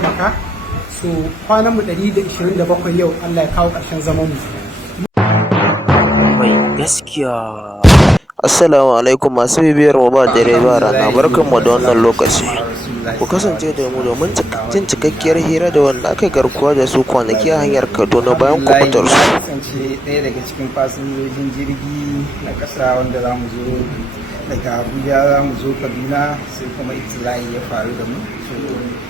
taimaka. So kwanan mu 127 yau, Allah ya kawo ƙarshen zaman mu. Mai gaskiya. Assalamu alaikum masu bibiyar mu ba dare ba rana, barkanmu da wannan lokaci. Ku kasance da mu domin jin cikakkiyar hira da wanda aka garkuwa da su kwanaki a hanyar Kaduna bayan kubutar su. Kasance ɗaya daga cikin fasinjojin jirgi na ƙasa wanda za mu zo daga Abuja za mu zo Kaduna, sai kuma itila'i ya faru da mu.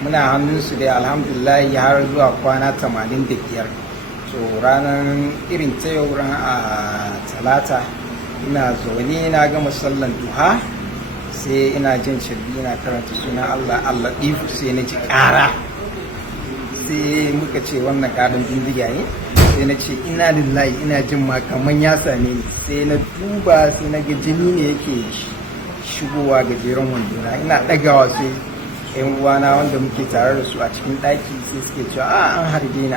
Muna hannunsu dai alhamdulillah har zuwa kwana 85. So ranar irin ta yau ran a Talata ina zaune na gama sallan duha, sai ina jin shirbi ina karanta suna Allah ɗifu, sai na ji ƙara, sai muka ce wannan ƙarin bindiga ne, sai na ce ina lillahi, ina jin ma kaman ya same ni, sai na duba sai na ga jini ne yake shigowa gajeren wandona, ina ɗagawa sai yan uwana wanda muke tare da su a cikin ɗaki sai suke cewa an harbe ni,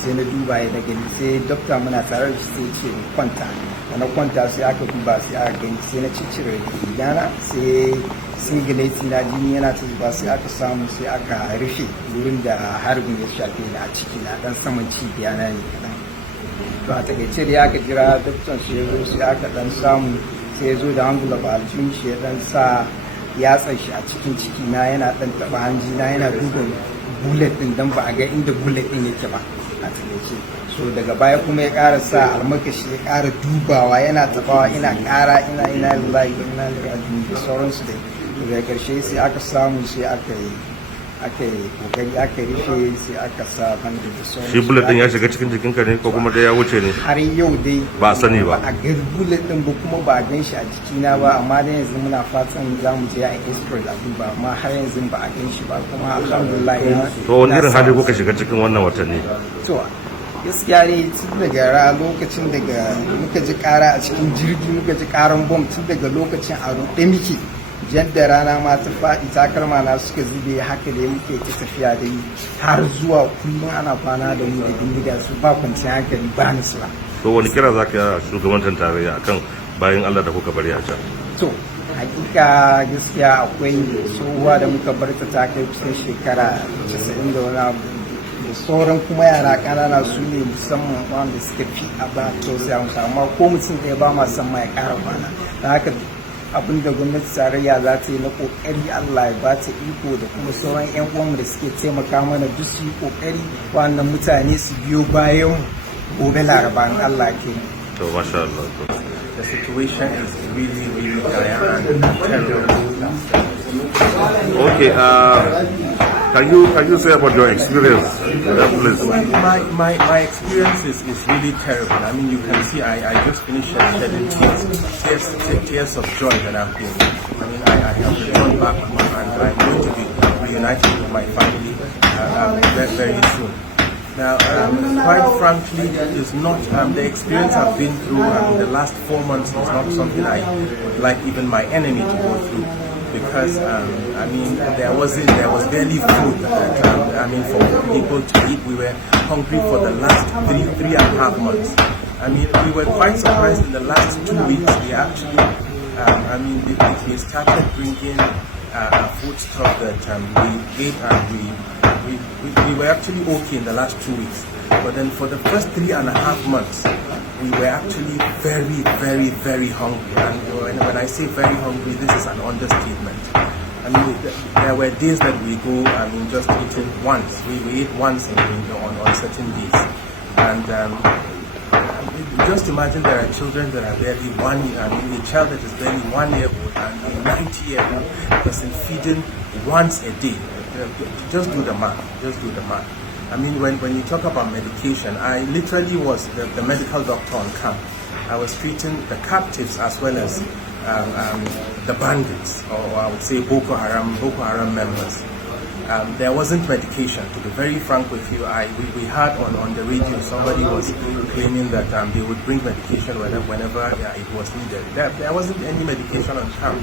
sai na duba ya da gani, sai dokta muna tare da shi sai ce kwanta, da na kwanta sai aka duba sai aka gani, sai na cire rigana, sai singileti na jini yana ta zuba, sai aka samu sai aka rufe wurin da harbin ya shafe ni a ciki na dan saman cibiya na ne kaɗan. To a takaice da aka jira doktan shi ya zo, sai aka dan samu sai ya zo da hangula baljin shi ya dan sa yatsan shi a cikin ciki na, yana dan taba hanji na, yana duba bullet din dan ba a ga inda bullet din yake ba a takaice. So daga baya kuma ya ƙara sa almakashi ya ƙara dubawa, yana tabawa, ina ƙara ina lillahi wa inna ilaihi raji'un da sauransu dai. Daga ƙarshe sai aka samu sai aka yi kokari aka rufe, sai aka sa banda da sauransu. Shi bullet din ya shiga cikin jikinka ne ko kuma dai ya wuce ne? Har yau dai ba a sani ba. A ga bullet din ba kuma ba a gan shi a jikina ba, amma dai yanzu muna fatan za mu je a expert a duba, amma har yanzu ba a gan shi ba, kuma alhamdulillah. To wani irin hali kuka shiga cikin wannan watanni? To gaskiya ne tun daga lokacin daga muka ji kara a cikin jirgi, muka ji karan bom, tun daga lokacin a ruɗe muke, yadda rana ma ta faɗi takalma na suka zube, haka da muke ta tafiya da yi har zuwa kullum ana kwana da mu da bindiga, su ba kwanciyar hankali ba ni ba. To wani kira za ka yi shugabantar tarayya akan bayan Allah da kuka bari a can? To hakika gaskiya akwai tsohuwa da muka bar ta kai kusan shekara 90 da wani abu, da sauran kuma yara ƙanana su ne musamman wanda suka fi a ba tausaya musu, amma ko mutum ɗaya ba ma san ma ya ƙara kwana. Da haka abin da gwamnati tarayya za ta yi na ƙoƙari, Allah ya ba ta iko, da kuma sauran 'yan uwanmu da suke taimaka mana duk su yi ƙoƙari wannan mutane su biyo bayan gobe Laraba in Allah ke. To masha Allah. The situation is really dire and terrible. Okay, can you say about your experience? Please. My experience is really terrible. I mean, you can see I just finished shedding tears of joy that I've been. I mean, I have returned back home and I'm going to be reunited with my family very soon. Now, quite frankly, it's not the experience I've been through. I mean, the last 4 months is not something I would like even my enemy to go through, because I mean there was barely food that, I mean, for people to eat. We were hungry for the last three and a half months. I mean, we were quite surprised in the last 2 weeks. We actually, I mean, they started bringing food stuff that we ate, and we were actually okay in the last 2 weeks. But then for the first 3.5 months, we were actually very hungry. And when I say very hungry, this is an understatement. I mean, there were days that we go, I mean, just eating once. We ate once on certain days. And just imagine there are children that are barely 1 year. I mean, a child that is barely 1 year old and a 90-year-old person feeding once a day. Just do the math. I mean, when you talk about medication, I literally was the medical doctor on camp. I was treating the captives as well as the bandits, or I would say Boko Haram members. There wasn't medication. To be very frank with you, we heard on the radio somebody was claiming that they would bring medication whenever it was needed. There wasn't any medication on camp.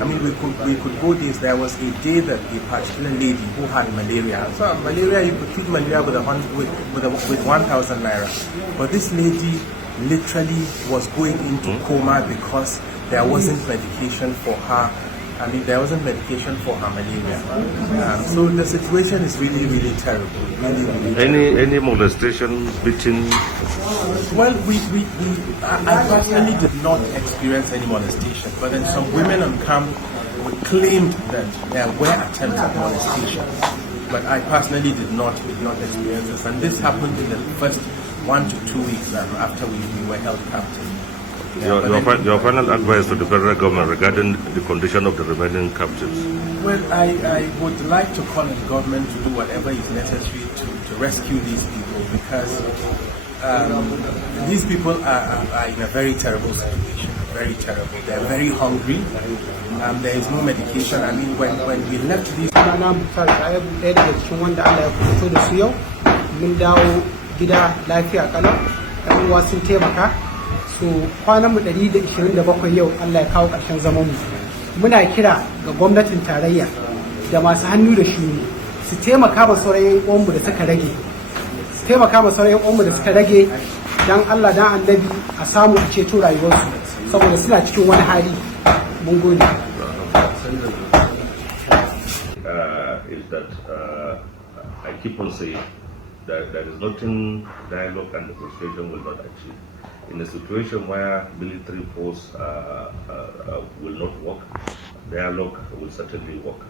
I mean, we could go days. There was a day that a particular lady who had malaria. So malaria, you could treat malaria with 1,000 naira. But this lady literally was going into coma because there wasn't medication for her I mean, there wasn't medication for her malaria. So the situation is really, really terrible. Really, really terrible. Any molestation, beating? Well, I personally did not experience any molestation, but then some women on camp claimed that there were attempts at molestation. But I personally did not experience this, and this happened in the first 1 to 2 weeks after we were held captive. Your final advice to the federal government regarding the condition of the remaining captives? Well, I would like to call on the government to do whatever is necessary to rescue these people, because these people are in a very terrible situation, very terrible. They're very hungry. There is no medication. I mean, when we left these... Sunana Mutar Shaibu, ɗaya daga cikin wanda Allah ya fito da su yau. Mun dawo gida lafiya kalau, ɗan uwa sun taimaka. So kwanan mu 127 yau Allah ya kawo ƙarshen zaman mu. Muna kira ga gwamnatin tarayya da masu hannu da shuni su taimaka ma sauran uwanmu da suka rage. Su taimaka ma sauran uwanmu da suka rage dan Allah dan Annabi a samu a ceto rayuwarsu saboda suna cikin wani hali. Mun gode. Is that I keep on saying that there is nothing dialogue and negotiation will not achieve. In a situation where military force will not work, dialogue will certainly work.